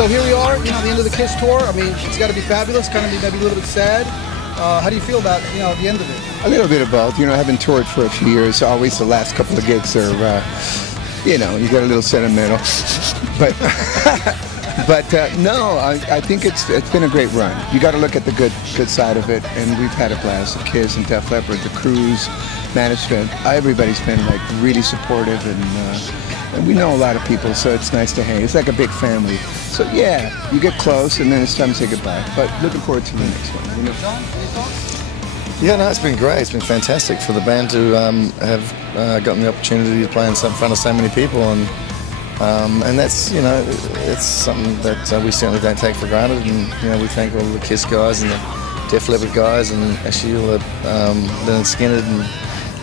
So here we are, you know, the end of the Kiss tour. I mean, it's got to be fabulous, kind of maybe a little bit sad. How do you feel about, you know, the end of it? A little bit of both. You know, I haven't toured for a few years. Always the last couple of gigs are, you know, you get a little sentimental. But no, I think it's been a great run. You got to look at the good side of it, and we've had a blast. The Kiss and Def Leppard, the crews, management, everybody's been like really supportive, and we know a lot of people, so it's nice to hang. It's like a big family. So yeah, you get close, and then it's time to say goodbye. But looking forward to the next one. You know? Jon, any thoughts? Yeah, no, it's been great. It's been fantastic for the band to have gotten the opportunity to play in front of so many people, and that's, you know, it's something that we certainly don't take for granted. And you know, we thank all the Kiss guys and the Def Leppard guys, and actually all the Lynyrd Skynyrd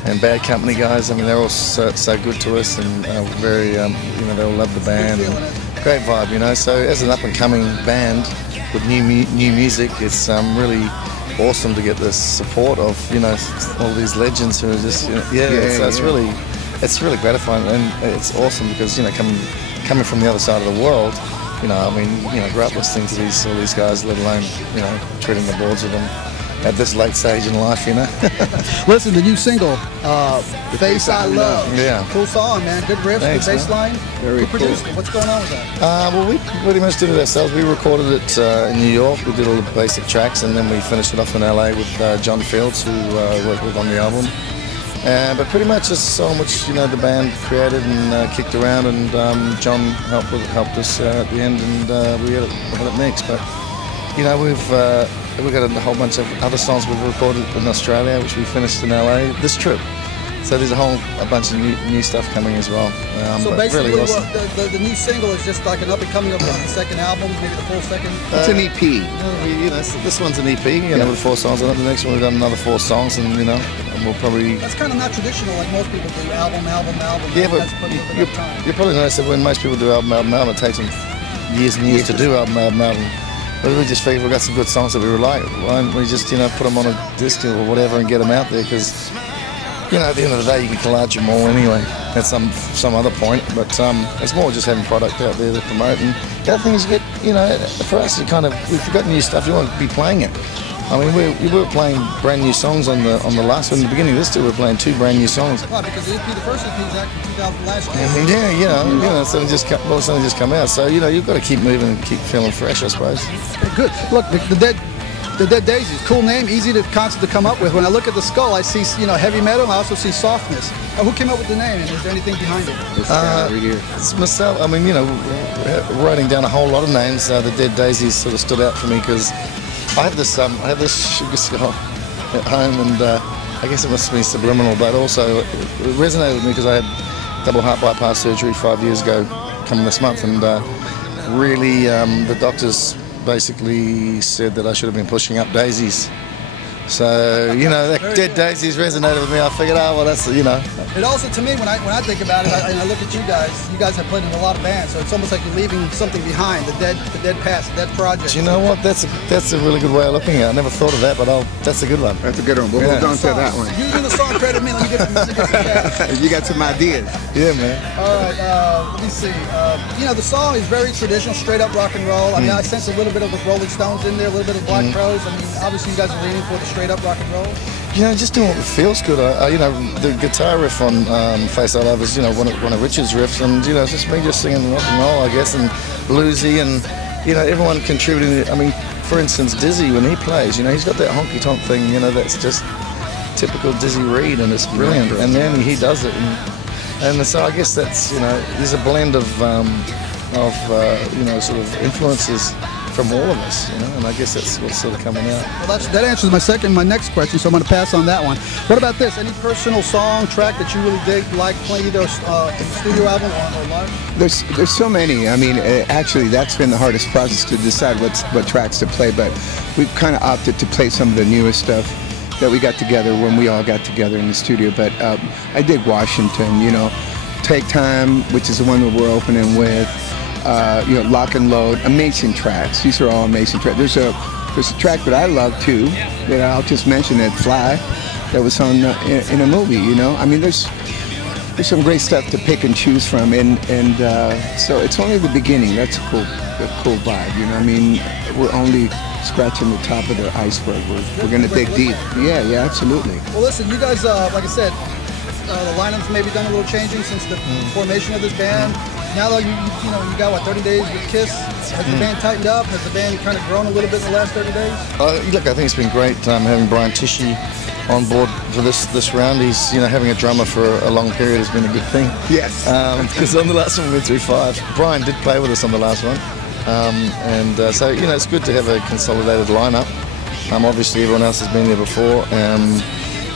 and Bad Company guys. I mean, they're all so good to us, and very, you know, they all love the band. Great vibe, you know. So as an up-and-coming band with new music, it's really awesome to get the support of, you know, all these legends who are just, you know, it's really gratifying, and it's awesome because, you know, coming from the other side of the world, you know, I mean, you know, grew up listening to all these guys, let alone, you know, treating the boards with them at this late stage in life, you know. Listen, the new single, Face I Love. Yeah. Cool song, man. Good riff, good bass line. Very Who produced it? What's going on with that? Well, we pretty much did it ourselves. We recorded it in New York. We did all the basic tracks, and then we finished it off in LA with John Fields, who worked with on the album. But pretty much it's a song which, you know, the band created and kicked around, and John helped us at the end, and we had it mixed. But you know, we've got a whole bunch of other songs we've recorded in Australia, which we finished in LA this trip. So there's a bunch of new stuff coming as well. So basically, really awesome. the new single is just like an up and coming of the second album, maybe the full second. It's an EP. You know, this one's an EP. You know, with 4 songs on it. The next one we've done another 4 songs, and you know, and we'll probably. That's kind of not traditional, like most people do. Album. Yeah, but you probably notice that when most people do album, it takes them years and years to do album. But we just figured we've got some good songs that we would like. Why don't we just, you know, put them on a disc or whatever and get them out there? Because, you know, at the end of the day, you can collage them all anyway at some other point. But it's more just having product out there to promote. And the other thing is, you get, you know, for us, we've got new stuff. You want to be playing it. I mean, we were playing brand new songs on the last one. In the beginning of this tour, we were playing 2 brand new songs. Well, because the first EP is actually 2000 last year. Yeah, you know, something just come out. So, you know, you've got to keep moving and keep feeling fresh, I suppose. Okay, good. Look, the Dead Daisies, cool name, easy to concept to come up with. When I look at the skull, I see, you know, heavy metal. I also see softness. Who came up with the name, and is there anything behind it? It's myself. I mean, you know, writing down a whole lot of names. The Dead Daisies sort of stood out for me because I have this sugar skull at home, and I guess it must be subliminal, but also it resonated with me because I had double heart bypass surgery 5 years ago, coming this month, and really the doctors basically said that I should have been pushing up daisies. So, you know, that Dead Daisies resonated with me. I figured, oh, well, that's, you know. It also, to me, when I think about it, and I look at you guys have played in a lot of bands, so it's almost like you're leaving something behind, the dead past, the dead project. Do you know what? That's a really good way of looking at it. I never thought of that, but that's a good one. That's a good one. We'll move on to that one. Using the song credit me, let me get some cash. You got some ideas. Yeah, man. All right, let me see. You know, the song is very traditional, straight up rock and roll. I mean, I sense a little bit of the Rolling Stones in there, a little bit of Black Crowes. I mean, obviously you guys are leaning for the straight up rock and roll. You know, just doing what feels good. You know, the guitar riff on Face I Love is, you know, one of Richard's riffs, and you know, it's just me just singing rock and roll, I guess, and bluesy, and you know, everyone contributing. I mean, for instance, Dizzy, when he plays, you know, he's got that honky tonk thing, you know, that's just typical Dizzy Reed, and it's brilliant. And then he does it, and so I guess that's, you know, there's a blend of you know, sort of influences from all of us, you know, and I guess that's what's sort of coming out. Well, that answers my next question, so I'm going to pass on that one. What about this? Any personal song, track that you really dig, like playing either in the studio album or live? There's so many. I mean, actually, that's been the hardest process to decide what tracks to play, but we've kind of opted to play some of the newest stuff that we got together when we all got together in the studio. But I dig Washington, you know, Take Time, which is the one that we're opening with. You know, Lock and Load, amazing tracks. These are all amazing tracks. There's a track that I love too, that I'll just mention, that Fly, that was on in a movie. You know, I mean, there's some great stuff to pick and choose from, and so it's only the beginning. That's cool. a cool vibe. You know, I mean, we're only scratching the top of the iceberg. We're going to dig deep. Yeah, absolutely. Well, listen, you guys, like I said, the lineup's maybe done a little changing since the formation of this band. Now that you got what, 30 days with Kiss. Has the band tightened up? Has the band kind of grown a little bit in the last 30 days? Look, I think it's been great having Brian Tichy on board for this round. He's having a drummer for a long period has been a good thing. Yes. Because on the last one we went through 5. Brian did play with us on the last one, so it's good to have a consolidated lineup. Obviously everyone else has been there before.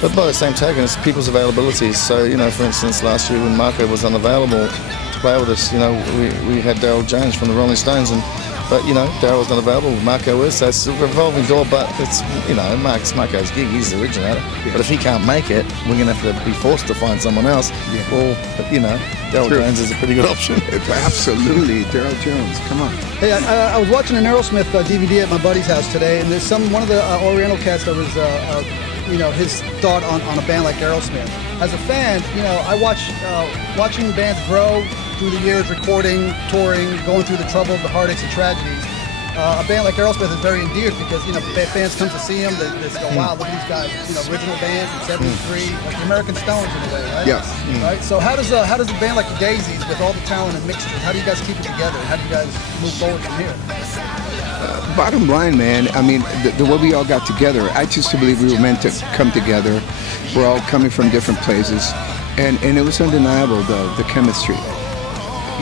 But by the same token, it's people's availabilities. So, for instance, last year when Marco was unavailable to play with us, we had Daryl Jones from the Rolling Stones, but Daryl's not available, Marco is, so it's a revolving door, but it's, Marco's gig, he's the originator. Yeah. But if he can't make it, we're going to have to be forced to find someone else. Yeah. Well, but, Daryl Jones is a pretty good option. Absolutely, Daryl Jones, come on. Hey, I was watching an Aerosmith DVD at my buddy's house today, and there's one of the Oriental cats that was his thought on a band like Aerosmith. As a fan, I watching bands grow through the years, recording, touring, going through the trouble, the heartaches and tragedies. A band like Aerosmith is very endeared because fans come to see them. They go, wow, look at these guys. Original band from '73, like the American Stones in a way, right? Yeah. Right. So how does a band like the Daisies, with all the talent and mixture, how do you guys keep it together? How do you guys move forward from here? Bottom line, man, I mean, the way we all got together, I choose to believe we were meant to come together. We're all coming from different places, and it was undeniable, the chemistry.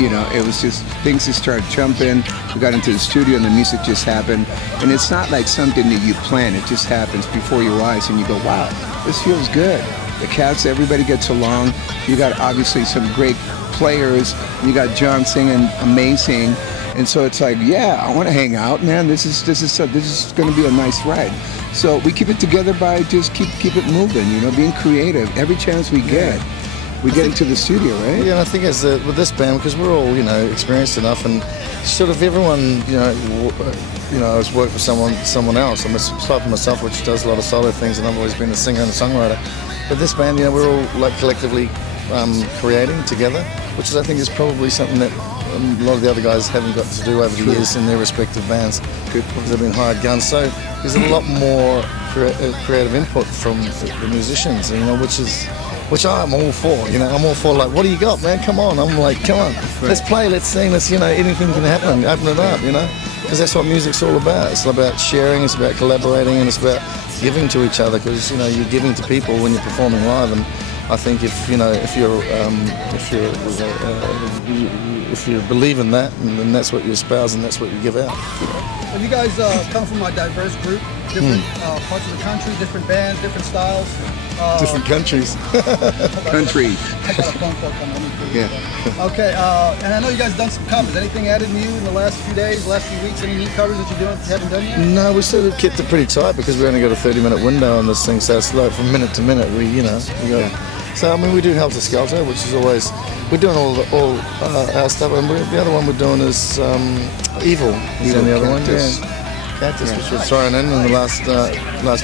It was just, things just started jumping. We got into the studio and the music just happened. And it's not like something that you plan, it just happens before your eyes and you go, wow, this feels good. The cats, everybody gets along. You got obviously some great players. You got Jon singing amazing. And so it's like, yeah, I want to hang out, man. This is going to be a nice ride. So we keep it together by just keep it moving, being creative. Every chance we get, we get into the studio, right? Yeah, and I think with this band, because we're all experienced enough, and sort of everyone has worked for someone else. I'm aside from myself, which does a lot of solo things, and I've always been a singer and a songwriter. But this band, we're all like collectively creating together, which I think is probably something that a lot of the other guys haven't got to do over the years in their respective bands. Good, because they've been hired guns. So there's a lot more creative input from the musicians, which I'm all for. I'm all for, like, what do you got, man? Come on. I'm like, come on, let's play, let's sing, let's, anything can happen. Open it up, because that's what music's all about. It's about sharing, it's about collaborating, and it's about giving to each other, because you're giving to people when you're performing live. And I think if you believe in that, and then that's what you espouse and that's what you give out. Well, you guys come from a diverse group, different parts of the country, different bands, different styles. Different countries. Country. I got a phone call coming. Yeah. Okay, and I know you guys done some covers. Anything added new in the last few days, last few weeks? Any new covers that you haven't done yet? No, we sort of kept it pretty tight because we only got a 30-minute window on this thing, so it's like from minute to minute. We got. Yeah. So I mean, we do Helter Skelter, which is always we're doing all our stuff, and the other one we're doing is Evil. Is the other one? Yeah. Cactus, which was thrown in the last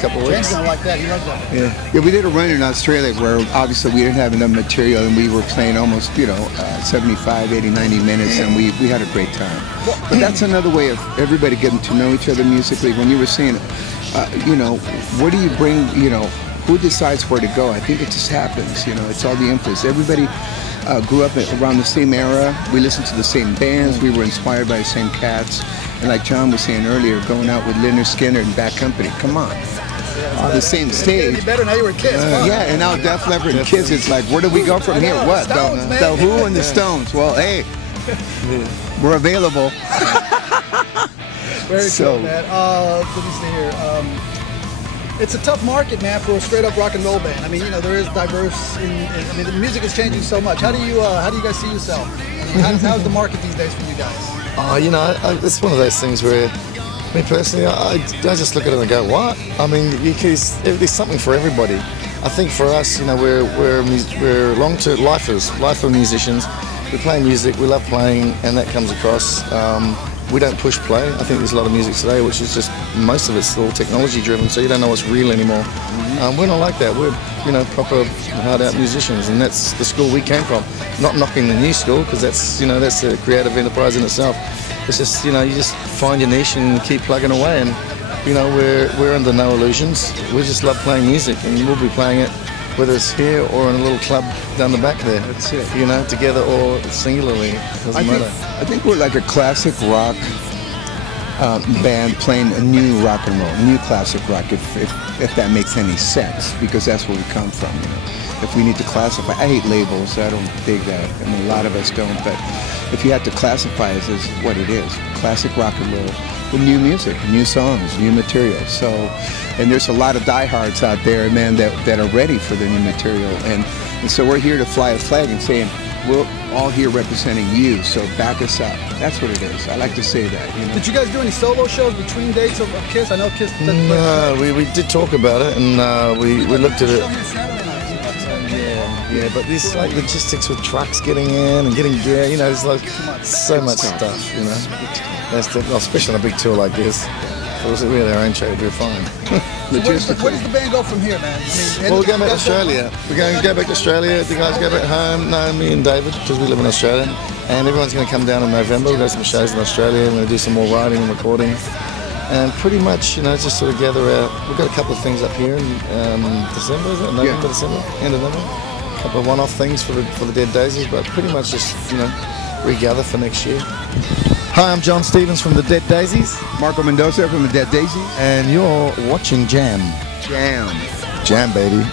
couple of weeks. James don't like that. He loves that. Yeah, we did a run in Australia where obviously we didn't have enough material, and we were playing almost 75, 80, 90 minutes, and we had a great time. But that's another way of everybody getting to know each other musically. When you were saying, where do you bring, who decides where to go? I think it just happens. It's all the influence. Everybody grew up around the same era. We listened to the same bands. We were inspired by the same cats. And like Jon was saying earlier, going out with Leonard Skinner and Bad Company. Come on. On the same stage. Better now you were Kiss. Yeah, and now Def Leppard and Kiss, it's like, where do we go from here? What? The Who and the Stones. Well, hey, we're available. Very cool, man. Let me see here. It's a tough market, man, for a straight-up rock and roll band. I mean, there is diverse. The music is changing so much. How do you guys see yourself? How's the market these days for you guys? It's one of those things where, me personally, I just look at it and go, what? I mean, there's something for everybody. I think for us, we're long-term lifer musicians. We play music, we love playing, and that comes across. We don't push play. I think there's a lot of music today which is just, most of it's all technology driven, so you don't know what's real anymore. We're not like that. We're proper hard out musicians, and that's the school we came from. Not knocking the new school, because that's a creative enterprise in itself. it's just, you know, you just find your niche and keep plugging away. And you know, we're under no illusions. We just love playing music, and we'll be playing it whether it's here or in a little club down the back there. That's it. You know, together or singularly. Doesn't matter. I think we're like a classic rock band playing a new rock and roll, new classic rock, if that makes any sense, because that's where we come from. You know, if we need to classify, I hate labels. I don't dig that. I mean, a lot of us don't. But if you had to classify it as what it is, classic rock and roll with new music, new songs, new material. So, and there's a lot of diehards out there, man, that are ready for the new material, and so we're here to fly a flag and saying, we're all here representing you, so back us up. That's what it is. I like to say that. You know? Did you guys do any solo shows between dates of Kiss? I know Kiss. No, we did talk about it, and we looked at it. Yeah, but there's like logistics with trucks getting in and getting gear. You know, there's like so much stuff. You know, well, especially on a big tour like this. If we had our own show, we'd be fine. Where does the band go from here, man? I mean, well, we're going back to Australia. We're going to go back to Australia. The guys go back home. No, me and David, because we live in Australia. And everyone's going to come down in November. We've got some shows in Australia. We're going to do some more writing and recording. And pretty much, you know, just sort of gather out. We've got a couple of things up here in December, is it? November, yeah. December, end of November. A couple of one-off things for the Dead Daisies, but pretty much just, you know, regather for next year. Hi, I'm Jon Stevens from the Dead Daisies. Marco Mendoza from the Dead Daisies. And you're watching Jam. Jam. Jam, baby.